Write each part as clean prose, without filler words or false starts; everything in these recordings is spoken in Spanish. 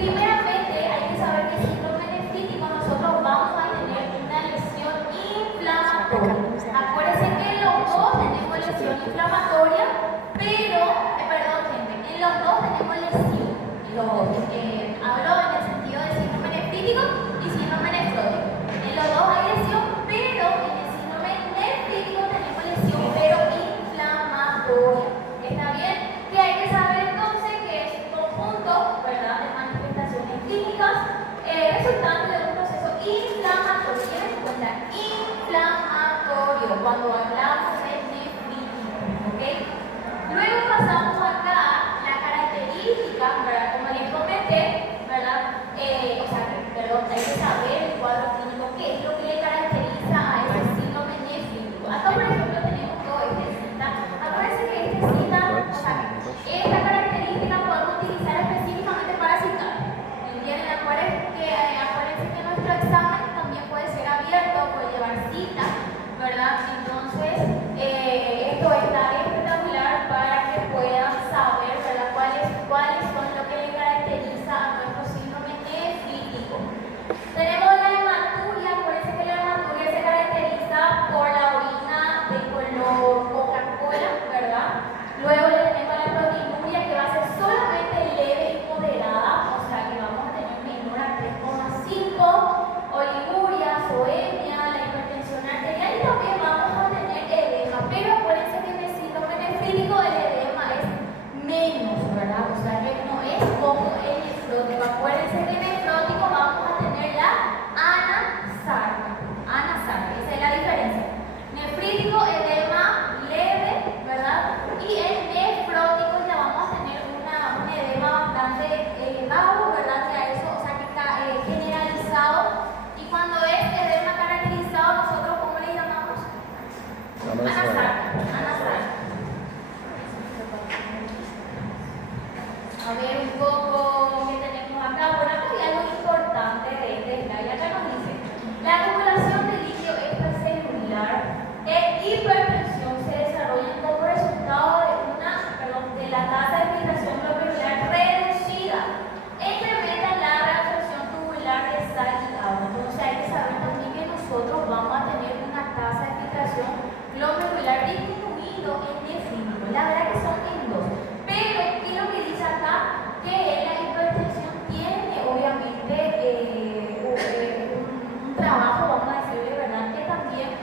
Primeramente, hay que saber que el síndrome nefrítico nosotros vamos a tener una lesión inflamatoria. Acuérdense que en los dos tenemos lesión inflamatoria, pero, perdón, gente, en los dos tenemos lesión. Hablo en el sentido de síndrome nefrítico y síndrome nefrótico. En los dos hay lesión, pero en el síndrome nefrítico tenemos lesión, pero inflamatoria. ¿Está bien? Que hay que saber entonces que es un conjunto, ¿verdad?, de manifestaciones clínicas resultante de un proceso inflamatorio. Tienen en cuenta, inflamatorio, cuando hablamos de nefrítico, ¿ok? Luego pasamos acá la característica, ¿verdad? Como les comenté, ¿verdad? Perdón, hay que saber el cuadro clínico, qué es lo que le caracteriza a ese síndrome nefrítico. Acá, por ejemplo, tenemos todo este cita. Acuérdense que este cita, esta característica podemos utilizar específicamente para citar. ¿Entienden? Acuérdense que nuestro examen también puede ser abierto, puede llevar cita, ¿verdad? Entonces, esto está espectacular para que puedan saber, ¿verdad?, cuáles son lo que le caracteriza a nuestro síndrome nefrítico. Tenemos la hematuria. Acuérdense que la hematuria se caracteriza por la orina de color Coca-Cola, ¿verdad? Luego le tenemos la proteinuria, que va a ser solamente leve y moderada, o sea que vamos a tener menor a 3,5, oliguria, soemia, la hipertensión arterial, y también vamos a tener edema. Pero acuérdense que en el síndrome nefrítico el edema es menos, ¿verdad? O sea que no es como el nefrótico. Acuérdense que en el nefrótico vamos a tener la anasarca. Esa es la diferencia. Nefrítico, edema leve, ¿verdad? Y el nefrótico ya vamos a tener un edema bastante elevado, ¿verdad? Que a eso, o sea, que está generalizado. Y cuando es edema caracterizado, nosotros, ¿cómo le llamamos? Anasarca. A ver un poco qué tenemos acá. Bueno, acá hay algo importante de este slide. Acá nos dice: la acumulación de líquido extracelular e hipertensión se desarrollan como resultado de la tasa de filtración glomerular reducida e incrementan la reabsorción tubular de sal y agua. Entonces hay que saber también que nosotros vamos a tener una tasa de filtración glomerular disminuido en nefrítico. La verdad que son en dos. Pero, ¿qué es lo que dice acá? Que la hipertensión tiene, obviamente, un trabajo, vamos a decirle, ¿verdad?, que también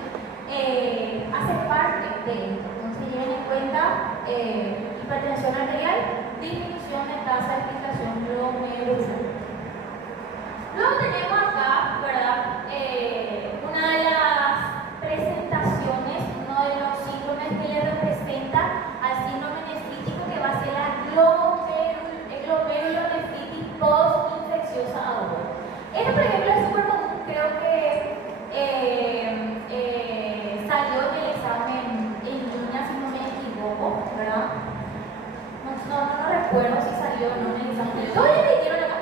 hace parte de esto. Entonces, lleven en cuenta hipertensión arterial, disminución de tasa de filtración glomerular. Luego tenemos acá, ¿verdad?, una de las presentaciones, uno de los síndromes que le representa al síndrome nefrítico, que va a ser la glomerulonefritis post-infecciosa aguda. Esto, por ejemplo, es súper común. Creo que salió en el examen en línea, si no me equivoco, ¿verdad? No recuerdo si salió o no en el examen. ¿Todavía le dieron acá?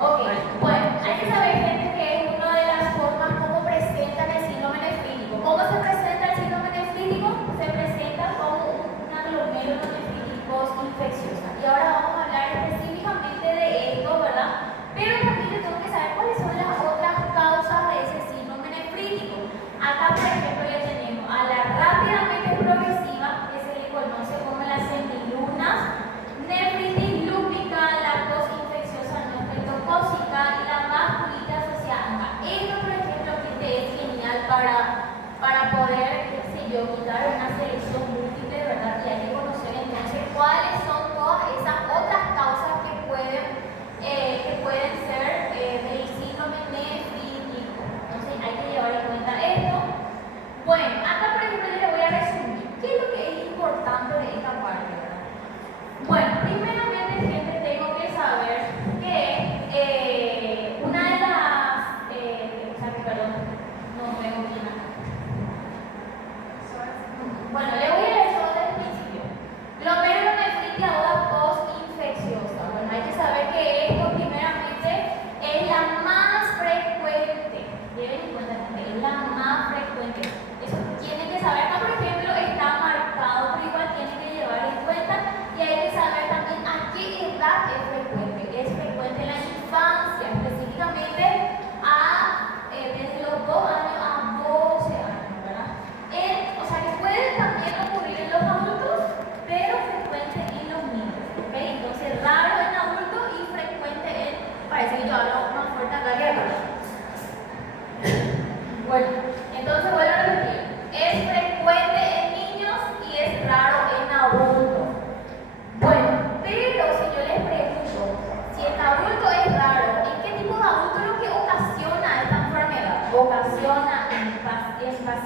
Ok, bueno, hay que saber, gente, que es una de las formas como presentan el síndrome nefrítico. ¿Cómo se presenta el síndrome nefrítico? Se presenta como una glomerulonefritis post-infecciosa. Y ahora vamos a hablar específicamente de esto, ¿verdad? Pero también tengo que saber cuáles son las otras causas de ese síndrome nefrítico. Acá, por ejemplo, le tenemos a la rápidamente progresiva, que se le conoce como las semilunas, nefritis lúpica, la post-infecciosa no estreptocócica y la vasculitis asociada. Esto, por ejemplo, que es genial para poder, qué sé yo, quitar una selección múltiple, ¿verdad? Y hay que conocer entonces cuáles son todas esas otras causas que pueden ser del síndrome nefrítico. Entonces hay que llevar en cuenta esto. Bueno, acá, por ejemplo, les voy a resumir qué es lo que es importante de esta parte, ¿verdad? Bueno, primeramente, gente, tengo que saber que una de las, perdón, no veo bien acá. Bueno, le voy a leer todo desde el principio.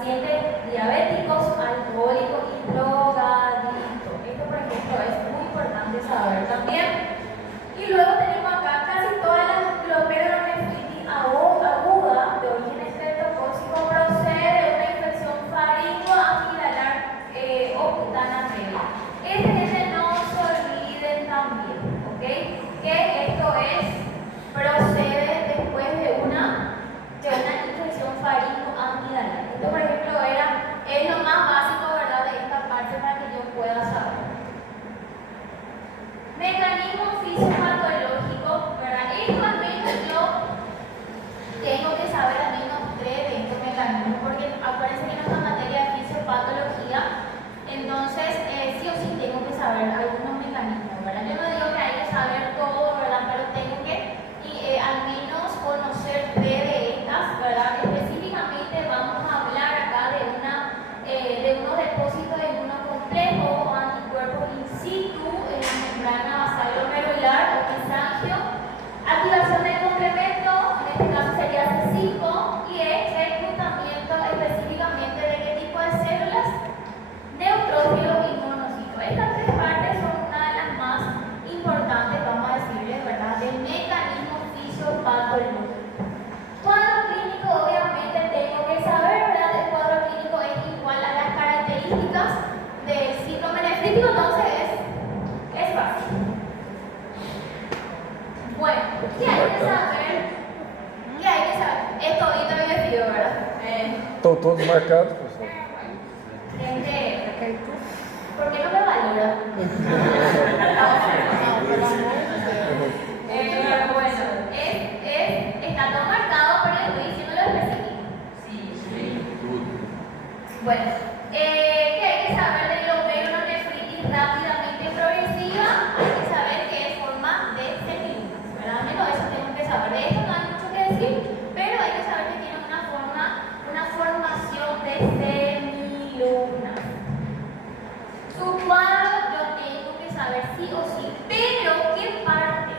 pacientes diabéticos, alcohólicos y drogadictos. Esto, por ejemplo, es muy importante saber también. Y luego tenemos acá casi todas las glomerulonefritis aguda de origen estreptocócico procede de una infección faringoamilalar o cutánea previa. Este no se olviden también, ¿ok? Que esto procede después de una infección faringoamilalar. Esto, por ejemplo, es lo más básico, ¿verdad?, de esta parte para que yo pueda saber. Mecanismo fisiopatológico, ¿verdad? Esto al menos yo tengo que saber al menos 3 de estos mecanismos, porque acuérdense que en nuestra materia de fisiopatología, entonces sí o sí tengo que saber algunos mecanismos, ¿verdad? Yo no digo que hay que saber todo, ¿verdad? Pero tengo que al menos conocer 3 de estas, ¿verdad? Específicamente vamos a hablar acá de unos depósitos inmunocomplejos o anticuerpos in situ en la membrana basal glomerular o mesangio, activación del complemento, en este caso sería C5, y reclutamiento específicamente de qué tipo de células, neutrófilos y monocitos. Estas 3 partes son una de las más importantes, vamos a decirles, ¿verdad?, del mecanismo fisiopatológico. Cuadro clínico, obviamente tengo que saber, ¿verdad? El cuadro clínico es igual a las características del síndrome nefrítico, entonces es fácil. Bueno, ¿qué hay que saber? ¿Qué hay que saber? Esto ahorita me despido, ¿verdad? Estão todos marcados, professor. Gente, ¿por qué no me valora? Bueno, está todo marcado, pero le estoy diciendo lo específico. Sí. Bueno, ¿qué hay que saber de glomerulonefritis rápidamente progresiva? Hay que saber que es forma de semilunas, ¿verdad? Al menos eso tenemos que saber. De esto no hay mucho que decir, pero hay que saber que tiene una formación de semilunas. Su cuadro yo tengo que saber sí o sí, pero ¿qué parte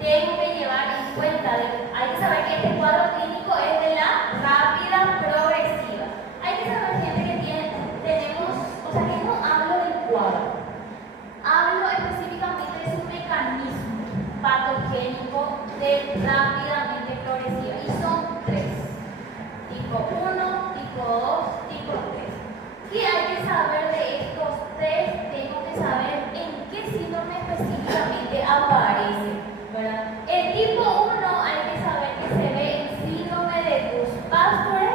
tengo que llevar en cuenta? Hay que saber que este cuadro clínico es de la rápida progresiva. Hay que saber, gente, que que no hablo del cuadro, hablo específicamente de su mecanismo patogénico de rápidamente progresiva, y son 3: tipo 1, tipo 2, tipo 3. ¿Qué hay que saber de estos 3? Tengo que saber en qué síndrome específicamente aparece, ¿verdad? El tipo 1 hay que saber que se ve en síndrome de Busch-Pasteur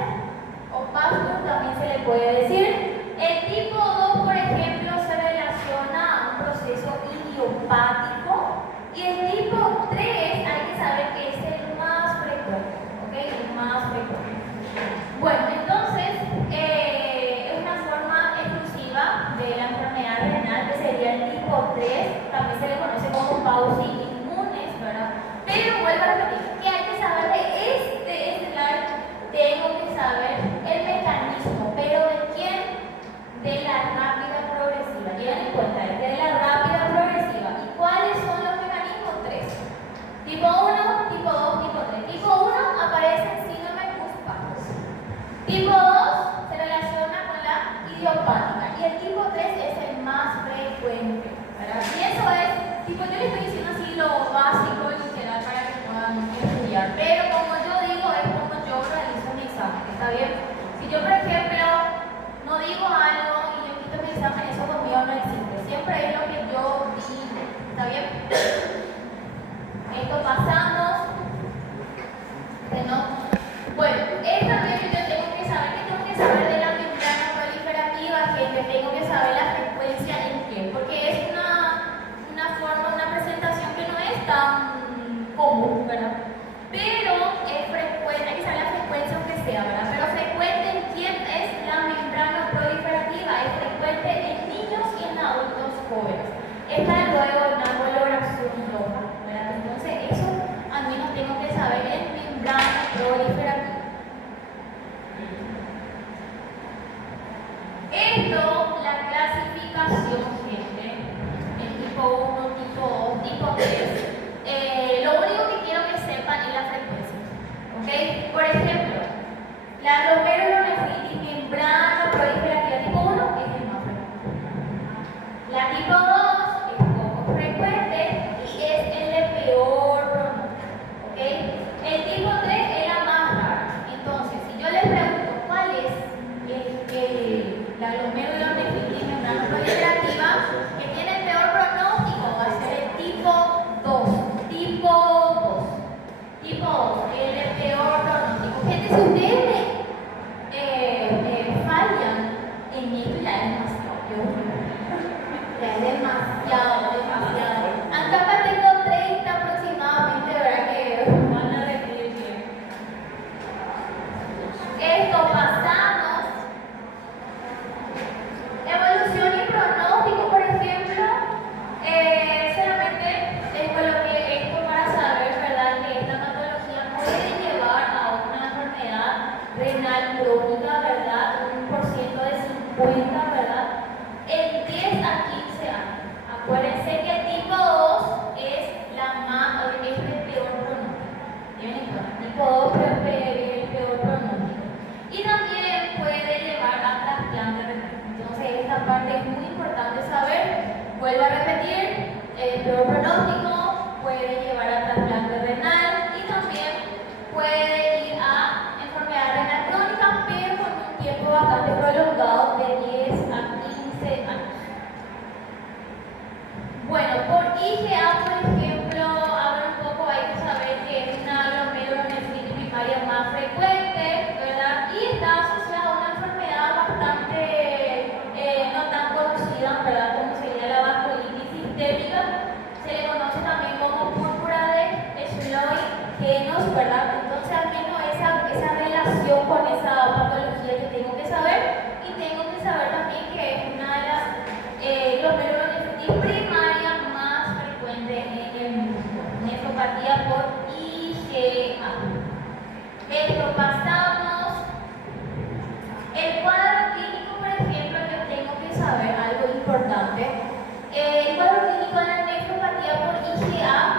o Pasteur también se le puede decir. El tipo 2, por ejemplo, se relaciona a un proceso idiopático, y el tipo 3 hay que saber que es el más frecuente, ¿ok? El más frecuente. Bueno, entonces es una forma exclusiva de la enfermedad renal, que sería el tipo 3, también se le conoce como pauci-inmunes, ¿verdad? Pero vuelvo a repetir, ¿qué hay que saber de este slide? Tengo que saber el mecanismo, pero ¿de quién? De la rápida progresiva. Tienen en cuenta, es de la rápida progresiva. ¿Y cuáles son los mecanismos? 3: tipo 1, tipo 2, tipo 3. Tipo 1 aparece en síndrome Busch-Pasteur. Tipo 2 se relaciona con la idiopática, y el tipo 3 es el más frecuente, ¿verdad? Y eso es, tipo, yo les estoy diciendo así lo básico y literal para que puedan estudiar, pero como yo digo, es como yo realizo un examen, ¿está bien? Si yo, por ejemplo, no digo algo y yo quito mi examen, eso conmigo no existe, siempre es lo que yo digo, ¿está bien? Esto pasamos, que no. Bueno, esta vez yo tengo que saber de la membrana proliferativa, gente, tengo que saber la frecuencia en qué, porque es una forma, una presentación que no es tan común, ¿verdad? Pero es frecuente, hay que saber la frecuencia aunque sea, ¿verdad? Pero frecuente en quién es la membrana proliferativa, es frecuente en niños y en adultos jóvenes. Esta es luego una valoración. sería por IgA. Esto pasamos. El cuadro clínico, por ejemplo, yo tengo que saber algo importante. El cuadro